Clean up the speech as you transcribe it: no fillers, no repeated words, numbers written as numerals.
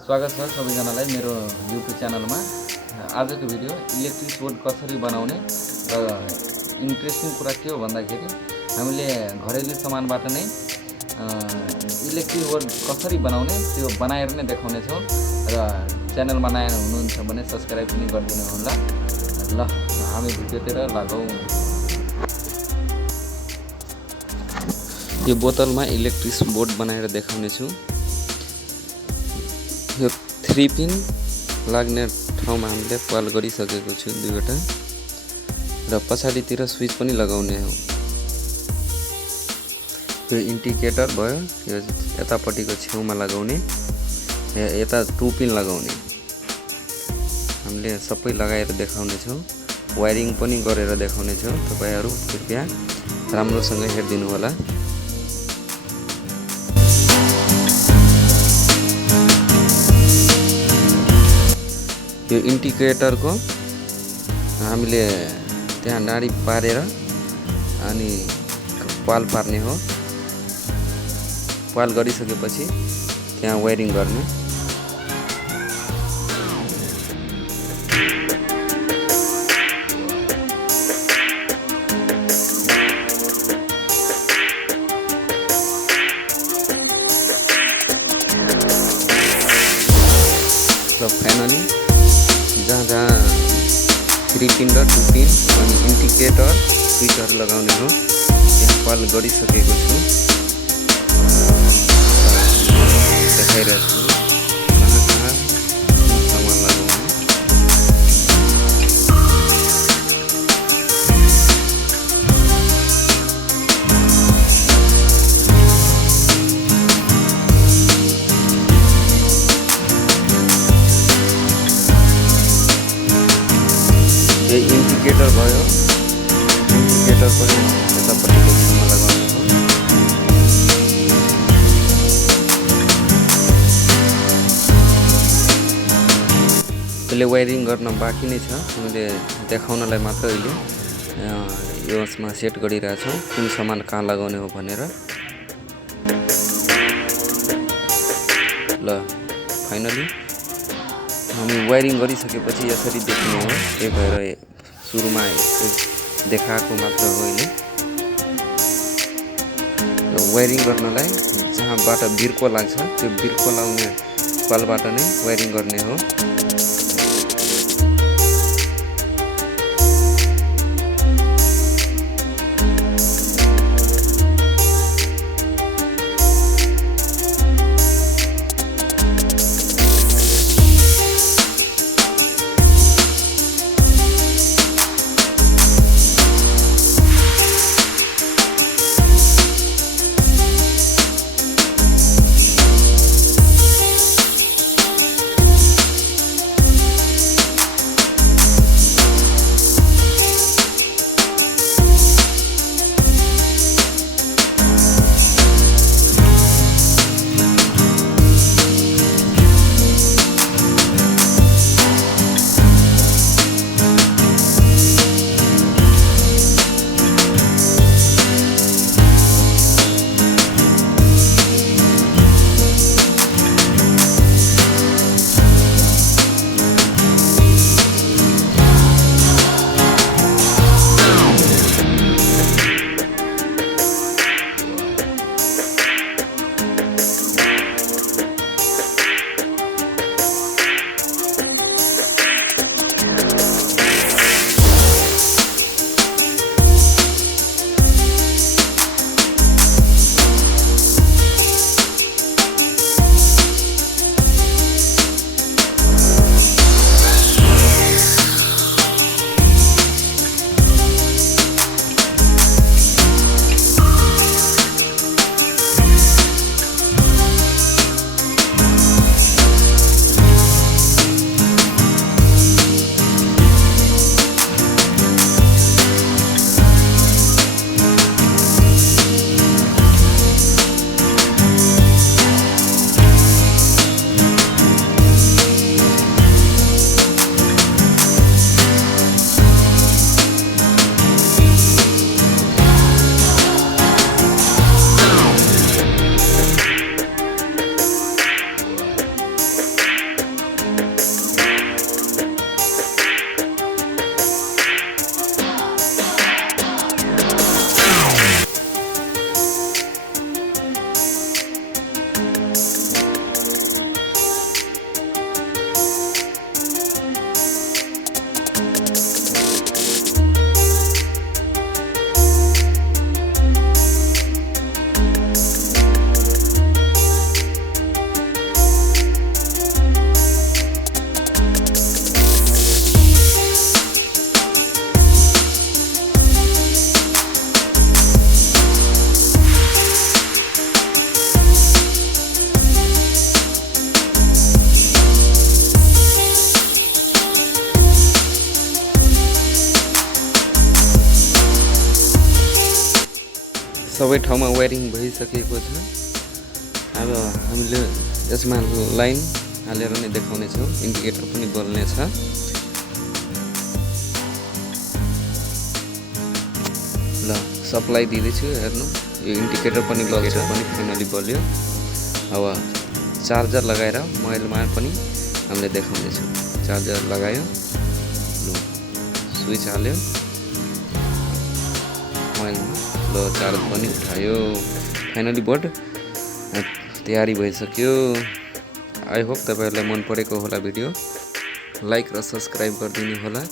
स्वागत छ सबैजनालाई मेरो युट्युब च्यानलमा। आजको भिडियो इलेक्ट्रिक बोर्ड कसरी बनाउने र इन्ट्रेस्टिङ कुरा के हो भन्दाखेरि हामीले घरेलु सामानबाट नै इलेक्ट्रिक बोर्ड कसरी बनाउने त्यो बनाएर नै देखाउने छौँ र च्यानलमा नयाँ हुनुहुन्छ भने सब्स्क्राइब पनि गरिदिनु होला। ल हामी भिडियोतिर लागौँ। यो बोतलमा इलेक्ट्रिक बोर्ड बनाएर देखाउने छु। यो 3 पिन लाग्ने ठाउँमा हामीले पाल गरिसकेको छु 2वटा र पछाडितिर स्विच पनि लगाउने हो। यो इन्डिकेटर भयो, यो यतापट्टिको छेउमा लगाउने, यता 2 पिन लगाउने। हामीले सबै लगाएर देखाउने छौँ, वायरिङ पनि गरेर देखाउने छौँ। तपाईहरु कृपया राम्रोसँग हेर्दिनु होला। यो इन्डिकेटर को हामीले त्यहाँ नाडी पारेर अनि पाल पार्ने हो। पाल गरिसकेपछि त्यहाँ वायरिङ गर्ने। र फाइनली जहाँ 3 पिन र 2 पिन अनि इन्डिकेटर स्विचहरू लगाउने हो यहाँ पाल गरिसकेको छु। देखाइरहेको छु कहाँ सामान लगाउने। यो इन्डिकेटर भयो, इन्डिकेटर पनि यतापट्टिको छेउमा लगाउने हो। यसले वायरिङ गर्न बाँकी नै छ, हामीले देखाउनलाई मात्र अहिले यसमा सेट गरिरहेछौँ कुन सामान कहाँ लगाउने हो भनेर। ल फाइनली हामी वायरिङ गरिसकेपछि यसरी देखिने हो। त्यही भएर सुरुमा देखाएको मात्र हो अहिले। वायरिङ गर्नलाई जहाँबाट बिर्को लाग्छ त्यो बिर्को लाउने पालबाट नै वायरिङ गर्ने हो। सबै ठाउँमा वायरिङ भइसकेको छ। अब हामीले यसमा लाइन हालेर नै देखाउने छौँ। इन्डिकेटर पनि बल्ने छ। ल सप्लाई दिँदैछु, हेर्नु यो इन्डिकेटर पनि बल्छ, पनि फाइनली बल्यो। अब चार्जर लगाएर मोबाइलमा पनि हामीले देखाउँदैछौँ। चार्जर लगायो, स्विच हाल्यो मोबाइलमा, ल चार्ज पनि उठायो। फाइनली बोर्ड तयारी भइसक्यो। आई होप तपाईहरुलाई मन परेको होला भिडियो। लाइक र सब्स्क्राइब गरिदिनु होला।